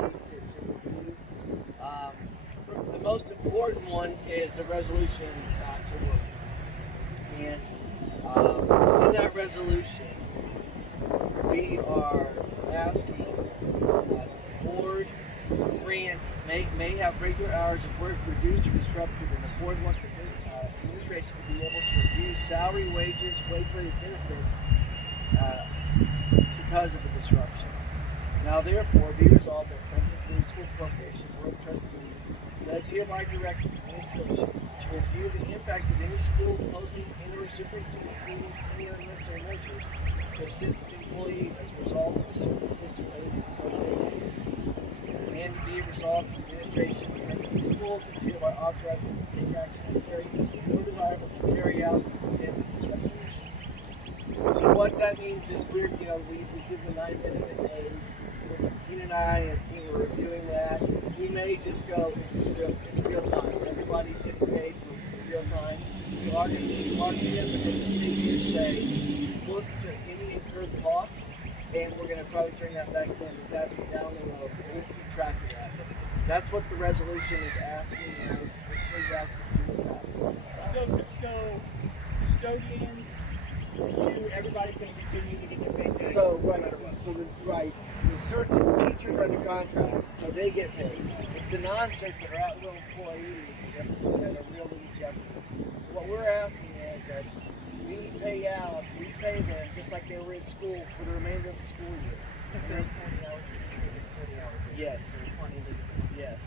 to review. The most important one is the resolution to work. And in that resolution, we are asking the board grant may have regular hours of work reduced or disrupted, and the board wants administration to be able to review salary, wages, wage-related benefits because of the disruption. Now, therefore, be resolved that Franklin County School Corporation Board of Trustees does hereby direct administration to review the impact of any school closing and/or superintendent including any unnecessary measures to assist employees as a result of circumstances related to COVID-19. And be resolved that the administration of Franklin Schools is hereby authorized to take action necessary or desirable to carry out the intended resolution. So what that means is we give the 9 benefit days. Tina and I and the team are reviewing that. We may just go it's real time. Everybody's getting paid for real time. We are going to to say look to any incurred costs, and we're going to probably turn that back in. But that's down the road. We'll keep track of that. But that's what the resolution is asking. It's asking to pass. So custodians, everybody's going to continue to get their paycheck. So the certain teachers are under contract, so they get paid. It's the non-cert that are at-will employees that are real little jeopardy. So what we're asking is that we pay them just like they were in school for the remainder of the school year. If they're 40 hours, you're 40 hours. Yes. 20 leave. Yes.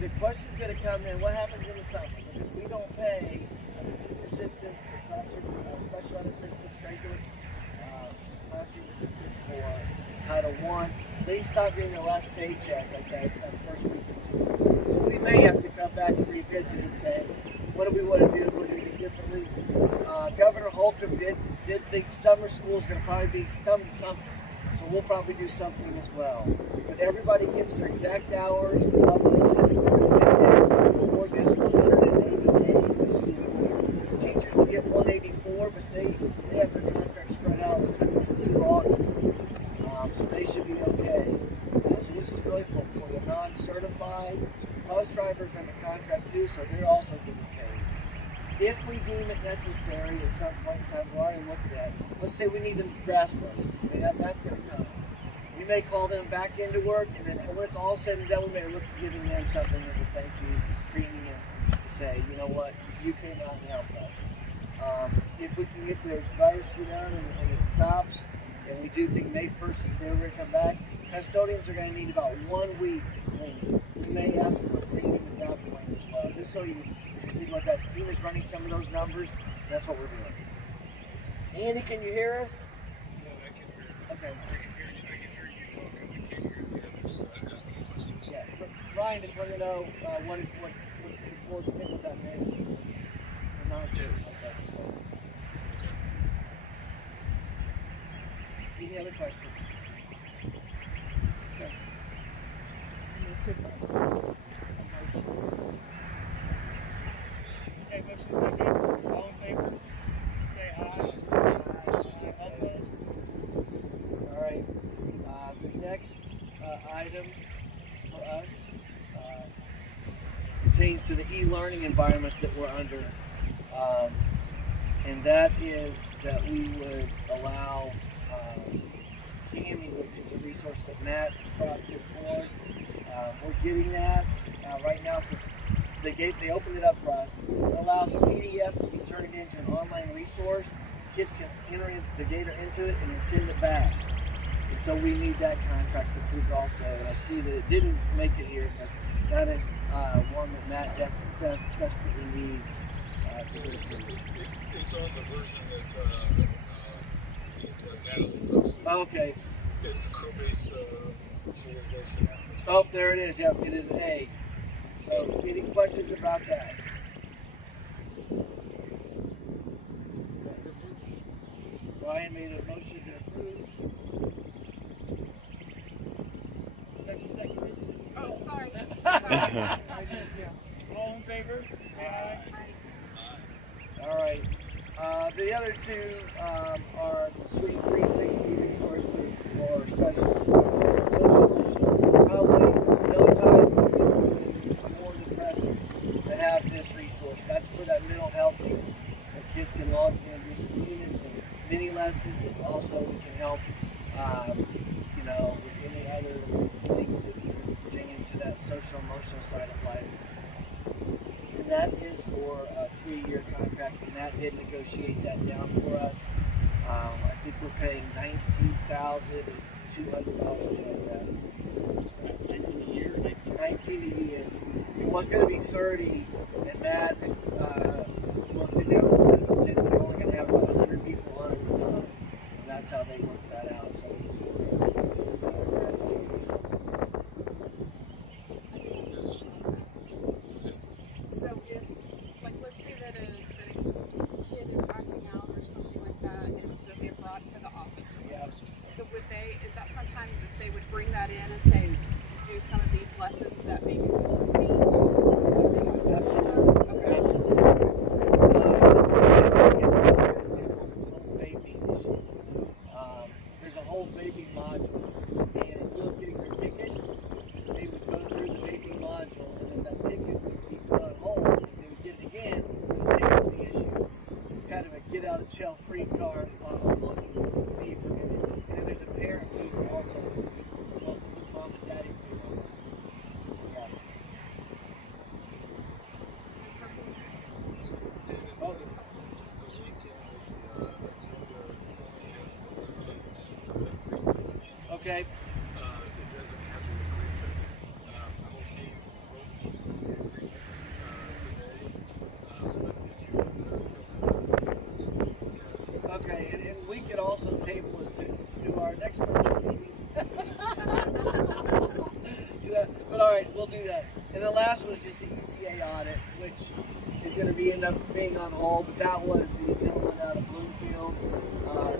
The question's going to come in, what happens in the summer? Because we don't pay teacher assistants, classroom special ed assistants, regular classroom assistants for Title I. They stop getting their last paycheck like that first week or two. So we may have to come back and revisit and say, what do we want to do? What do we do differently? Governor Holcomb did think summer school is going to probably be something. So we'll probably do something as well. But everybody gets their exact hours up for this 180 days. Teachers will get 184, but they have their contract spread out through August. So they should be okay. So this is really for the non-certified. Bus drivers are under contract too, so they're also getting paid. If we deem it necessary at some point in time, we're already looking at, let's say we need them grass mowed. I mean, that's going to come. We may call them back into work, and then when it's all said and done, we may look at giving them something as a thank you premium to say, you know what, you came out and helped us. If we can get the virus down and it stops, and we do think May 1st is they're going to come back, custodians are going to need about 1 week to clean. We may ask for a premium without clean as well, just so you think about that. The team is running some of those numbers, and that's what we're doing. Andy, can you hear us? No, I can hear you. Okay. I can hear you talking. I can't hear the others asking questions. Yeah, but Ryan just wanted to know what the full extent of that meant. The non-service like that as well. Any other questions? Okay. Okay, motion second. All in favor? Say aye. All opposed? All right. The next item for us pertains to the e-learning environment that we're under, and that is that we would allow Candy, which is a resource that Matt brought to the board. We're getting that right now. They opened it up for us. It allows a PDF to be turned into an online resource. Kids can enter the data into it and then send it back. And so we need that contract approved also. And I see that it didn't make it here, but that is one that Matt desperately needs to get approved. It's on the version that Natalie posted. Okay. It's Chrome-based visualization. Oh, there it is. Yep, it is A. So, any questions about that? Ryan made a motion to approve. Becky seconded. Oh, sorry. All in favor? Say aye. All right. The other two are the Suite 360 resource for special education. 3-year contract, and that did negotiate that down for us. I think we're paying $19,200 a year. 19 a year, 19 a year. It was going to be 30, and Matt looked it down and said we're only going to have about 100 people on it at the time. And that's how they worked that out. So, So if, like, let's say that a kid is acting out or something like that, and so they're brought to the office. yeah. So is that sometimes that they would bring that in and say, do some of these lessons that maybe will change? Absolutely. Okay. Absolutely. There's a whole vaping module, and you'll get your ticket. They would go through the vaping module, and then that ticket would be put on hold. They would get it again, and the ticket would be issued. It's kind of a get out of jail free card on vape. And then there's a parent who's also mom and daddy too. Yeah. Oh, okay. Okay, and we could also table it to our next budget meeting. Yeah, but all right, we'll do that. And the last one is just the ECA audit, which is going to be end up being on hold. But that was the gentleman out of Bloomfield.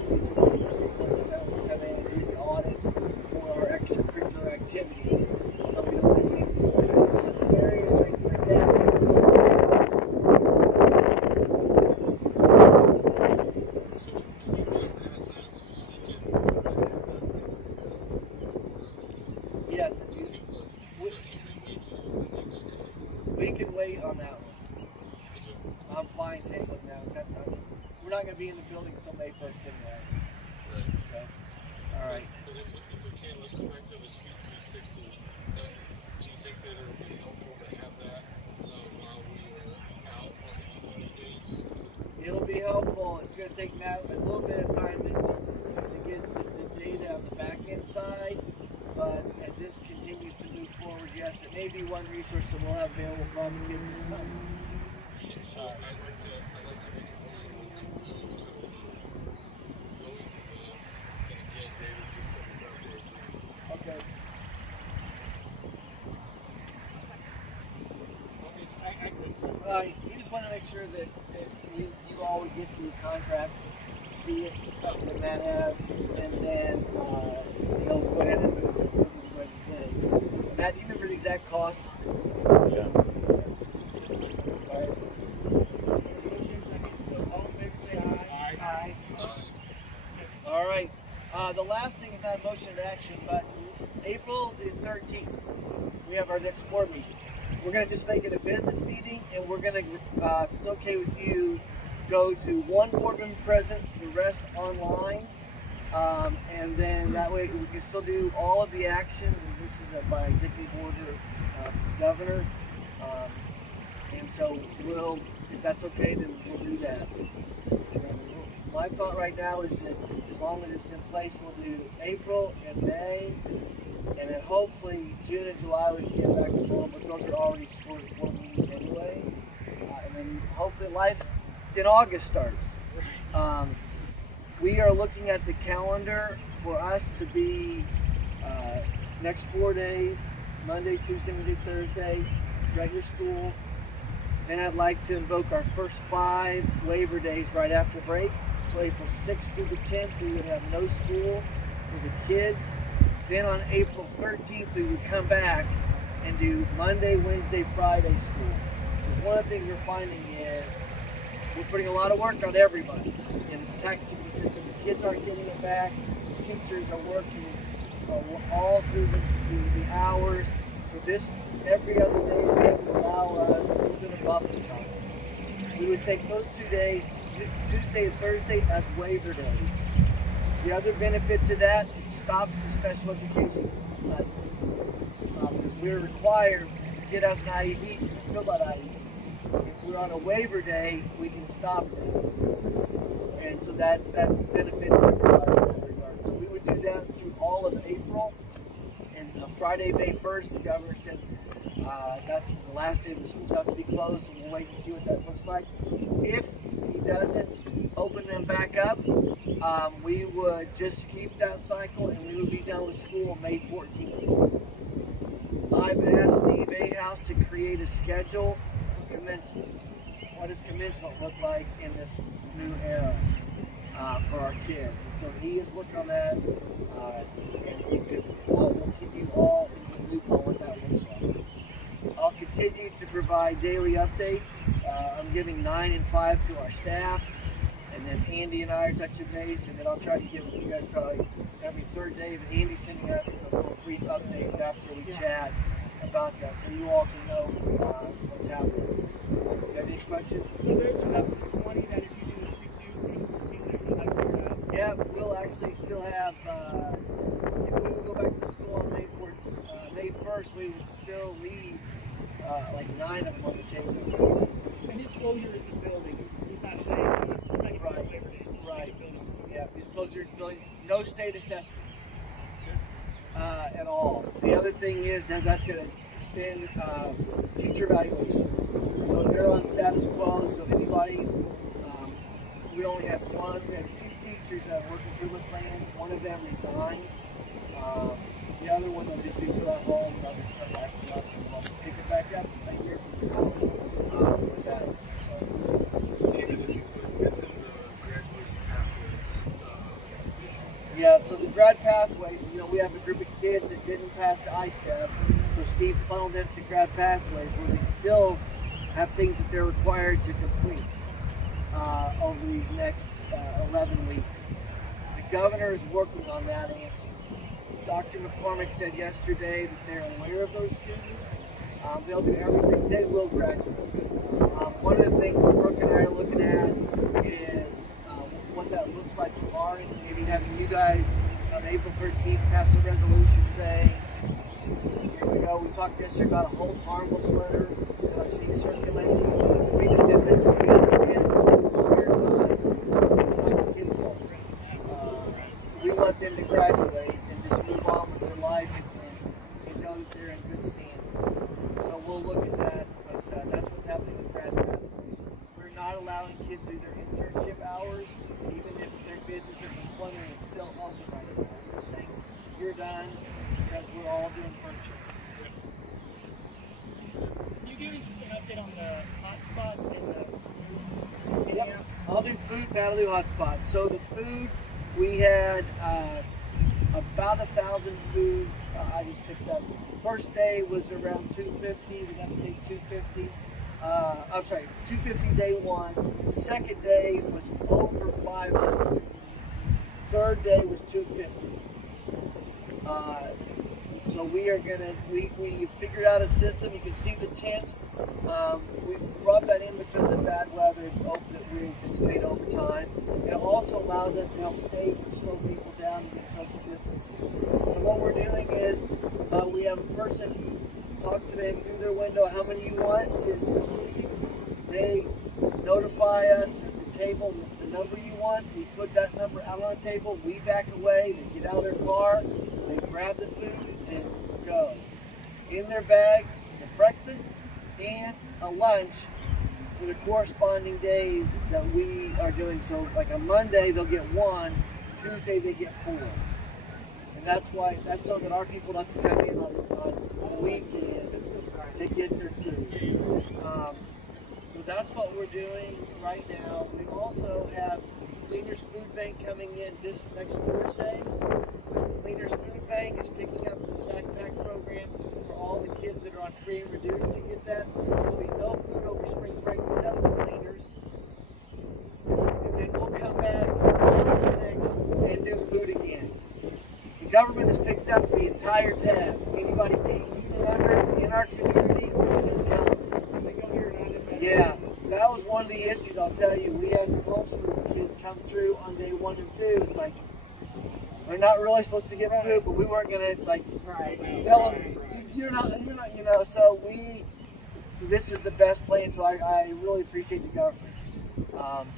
He's the one that was to come in and do the audit for our extracurricular activities. So we don't have any various things like that. Yes, we can wait on that one. I'm fine tabling now. We're not going to be in the building until May 1st anyway. So, all right. But if we can, let's go back to the Speed 360. Do you think that it would be helpful to have that while we are out on the days? It'll be helpful. It's going to take Matt a little bit of time to get the data on the back end side. But as this continues to move forward, yes, it may be one resource that we'll have available for all the kids this summer. So I'd like to make a motion to go into advance. And again, David just set us up for a agreement. Okay. You just want to make sure that you all would get the contract, see it, that Matt has, and then he'll go ahead and move it right today. Matt, do you remember the exact cost? Yeah. Right. So all in favor say aye. Aye. All right. The last thing is not a motion of action, but April the 13th, we have our next board meeting. We're going to just make it a business meeting, and we're going to, if it's okay with you, go to one boardroom present, the rest online, and then that way we can still do all of the actions. This is by executive order of the governor, and so we'll, if that's okay, then we'll do that. My thought right now is that as long as it's in place, we'll do April and May, and then hopefully June and July we can get back to normal, but those are already sort of 4 meetings anyway. And then hopefully life in August starts. We are looking at the calendar for us to be next 4 days, Monday, Tuesday, Wednesday, Thursday, regular school. Then I'd like to invoke our first 5 waiver days right after break. So April 6th through the 10th, we would have no school for the kids. Then on April 13th, we would come back and do Monday, Wednesday, Friday school. Because one of the things we're finding is we're putting a lot of work on everybody. And it's taxing the system. The kids aren't getting it back. The teachers are working all through the hours. So this, every other day, would allow us a little bit of buffer time. We would take those 2 days, Tuesday and Thursday, as waiver days. The other benefit to that, it stops the special education cycle. We're required to get us an IEP to fulfill that IEP. If we're on a waiver day, we can stop that. And so that benefits everybody in that regard. So we would do that through all of April. And Friday, May 1st, the governor said that's the last day the schools have to be closed, so we'll wait and see what that looks like. If he doesn't open them back up, we would just keep that cycle and we would be done with school on May 14th. I've asked Steve Ahaus to create a schedule for commencement. What does commencement look like in this new era for our kids? And so he is working on that, and we'll keep you all in the loop on what that looks like. I'll continue to provide daily updates. I'm giving 9 and 5 to our staff, and then Andy and I are touching base, and then I'll try to give you guys probably every third day. But Andy's sending out those little brief updates after we chat about that, so you all can know what's happening. You got any questions? So there's enough of the 20 that if you do the 2-2, like Yeah, we'll actually still have, if we would go back to school on May 1st, we would still leave like 9 of them on the table. and his closure is the building. He's not saying he's not even Right. Labor Day. It's just Right. the building. Yeah, just closure, no state assessments at all. The other thing is that that's going to extend teacher evaluation. So they're on status quo, so anybody, we only have 2 teachers that are working through the plan. One of them resigned. The other one will just be put on hold, and they'll just come back to us and we'll pick it back up a year from now with that. So, Even if you could get them the graduation pathways, yeah, so the grad pathways, we have a group of kids that didn't pass the ISTEP, so Steve funneled them to grad pathways where they still have things that they're required to complete over these next 11 weeks. The governor is working on that answer. Dr. McCormick said yesterday that they're aware of those students. They'll do everything. They will graduate. One of the things Brooke and I are looking at is what that looks like tomorrow, and maybe having you guys on April 13th pass a resolution saying, we talked yesterday about a hold harmless letter that I've seen circulating. We just said, listen, we understand it's fair time. It's like a kid's fault. We want them to graduate and just move on with their life and know that they're in good standing. So we'll look at that, but that's what's happening with grad pathways. We're not allowing kids to do their internship hours, even if their business or employment is still open right now. We're saying, you're done, because we're all doing virtual. Can you give us an update on the hotspots and the Yep. I'll do food and I'll do hotspots. So the food, we had about 1,000 food. I just fixed that. First day was around 250. We got to day 250. I'm sorry, 250 day 1. Second day was over 500. Third day was 250. So we are gonna, we figured out a system. You can see the tent. We brought that in because of bad weather that we anticipate over time. It also allows us to help stage and slow people down and get social distancing. So what we're doing is we have a person talk to them through their window how many you want to receive. They notify us at the table the number you want. We put that number out on the table. We back away. They get out of their car. They grab the food and go. In their bag is a breakfast and a lunch for the corresponding days that we are doing. So like on Monday they'll get 1, Tuesday they get 4. And that's so that our people don't have to come in on weekends to get their food. So that's what we're doing right now. We also have Cleaners Food Bank coming in this next Thursday. Cleaners Food Bank is picking up the Sack Pack program for all the kids that are on free and reduced to get that. So there'll be no food over spring break except for Cleaners. And then we'll come back on the 6th and do food again. The government has picked up the entire tab. Anybody paying in our community, we're going to count them. Yeah, that was one of the issues, I'll tell you. We had some homeschool kids come through on day 1 and 2. It's like, we're not really supposed to get food, but we weren't going to, tell them, you're not, so we this is the best plan. So I really appreciate the government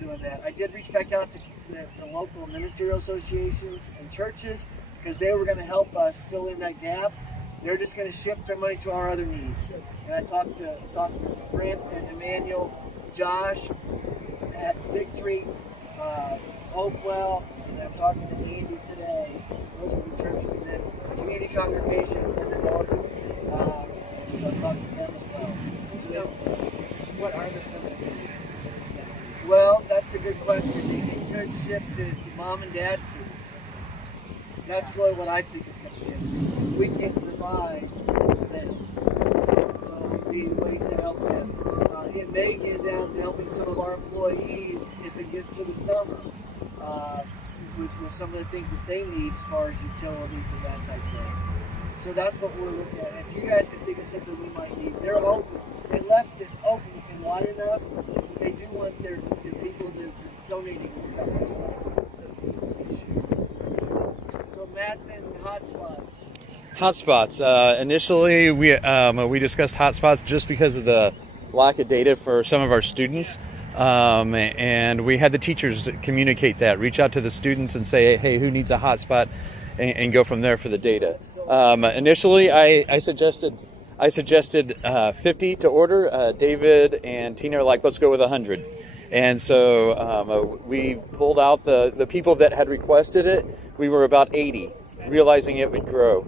doing that. I did reach back out to the local ministerial associations and churches because they were going to help us fill in that gap. They're just going to shift their money to our other needs. And I talked to Brent and Emmanuel, Josh at Victory, Hopewell, and I'm talking to Andy today. Those are the churches, and then community congregations in the north. So I'm talking to them as well. So, What are the permanent needs? well, that's a good question. They could shift to mom and dad food. That's really what I think it's going to shift to. Because we can't provide for them. So we need ways to help them. It may get down to helping some of our employees if it gets to the summer with some of the things that they need as far as utilities and that type of thing. So that's what we're looking at. If you guys can think of something we might need, they're open. They left it open and wide enough. But they do want their people that are donating to help us. So Matt, then hotspots. Hotspots. Initially, we discussed hotspots just because of the lack of data for some of our students. And we had the teachers communicate that, reach out to the students and say, hey, who needs a hotspot, and go from there for the data. Initially, I suggested 50 to order. David and Tina are like, let's go with 100. And so we pulled out the people that had requested it. We were about 80, realizing it would grow.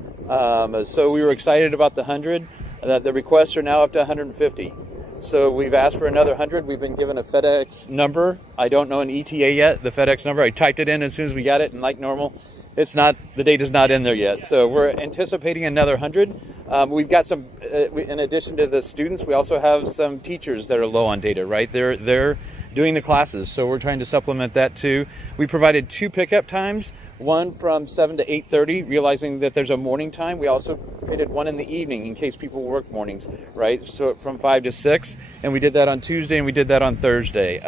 So we were excited about the 100. The requests are now up to 150. So we've asked for another 100. We've been given a FedEx number. I don't know an ETA yet, the FedEx number. I typed it in as soon as we got it, and like normal, it's not, the data's not in there yet. So we're anticipating another 100. We've got some, in addition to the students, we also have some teachers that are low on data, right? They're doing the classes, so we're trying to supplement that too. We provided 2 pickup times, one from 7 to 8:30, realizing that there's a morning time. We also created one in the evening in case people work mornings, right? So from 5 to 6, and we did that on Tuesday and we did that on Thursday.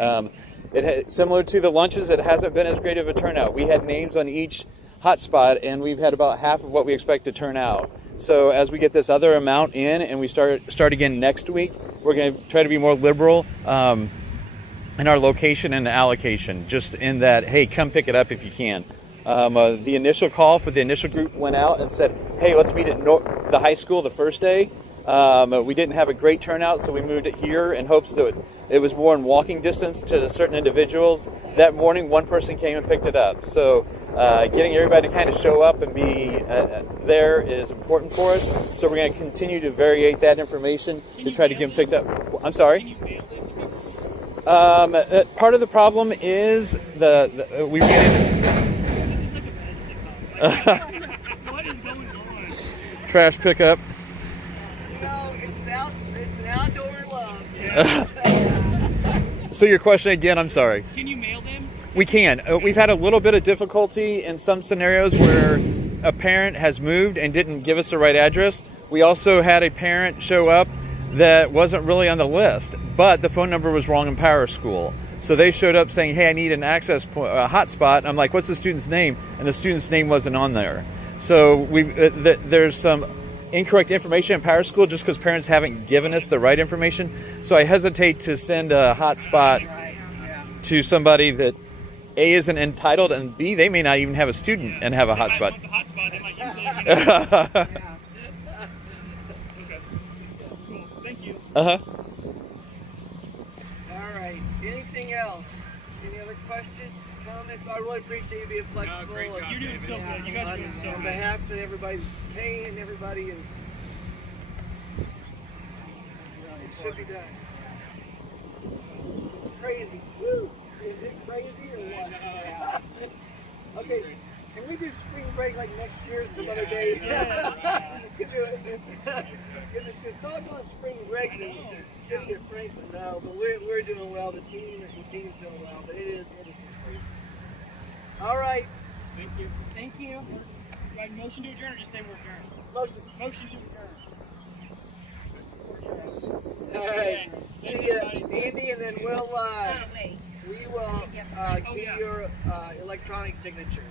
Similar to the lunches, it hasn't been as great of a turnout. We had names on each hotspot, and we've had about half of what we expect to turn out. So as we get this other amount in and we start again next week, we're going to try to be more liberal in our location and allocation, just in that, hey, come pick it up if you can. The initial call for the initial group went out and said, hey, let's meet at the high school the first day. We didn't have a great turnout, so we moved it here in hopes that it was more in walking distance to certain individuals. That morning, one person came and picked it up. So getting everybody to kind of show up and be there is important for us. So we're going to continue to variate that information to try to get them picked up. I'm sorry? Part of the problem is we ran This is like a bad sitcom. What is going on? trash pickup. You know, it's an outdoor love. Yeah. So your question again, I'm sorry. Can you mail them? We can. We've had a little bit of difficulty in some scenarios where a parent has moved and didn't give us the right address. We also had a parent show up that wasn't really on the list, but the phone number was wrong in Power School. So they showed up saying, hey, I need an access point, a hotspot. I'm like, what's the student's name? And the student's name wasn't on there. So there's some incorrect information in Power School just because parents haven't given us the right information. So I hesitate to send a hotspot to somebody that A, isn't entitled, and B, they may not even have a student and have a They might hotspot. want the hotspot. They might use it. Okay. Cool. Thank you. Uh-huh. All right. Anything else? Any other questions, comments? I really appreciate you being flexible. great job, You're doing so good. You guys are doing so On good. behalf of everybody's paying, everybody is. It should be done. It's crazy. Woo! Is it crazy or what? Okay. Can we do spring break like next year some other day? Because it's just talking about spring break in the city of Franklin. No, but we're doing well. The team's doing well. But it is just crazy. All right. Thank you. Thank you. Right, motion to adjourn or just say we're adjourned? Motion. Motion to adjourn. All right. See ya, Andy, and then we'll wait. we will Oh, give yeah. your electronic signature.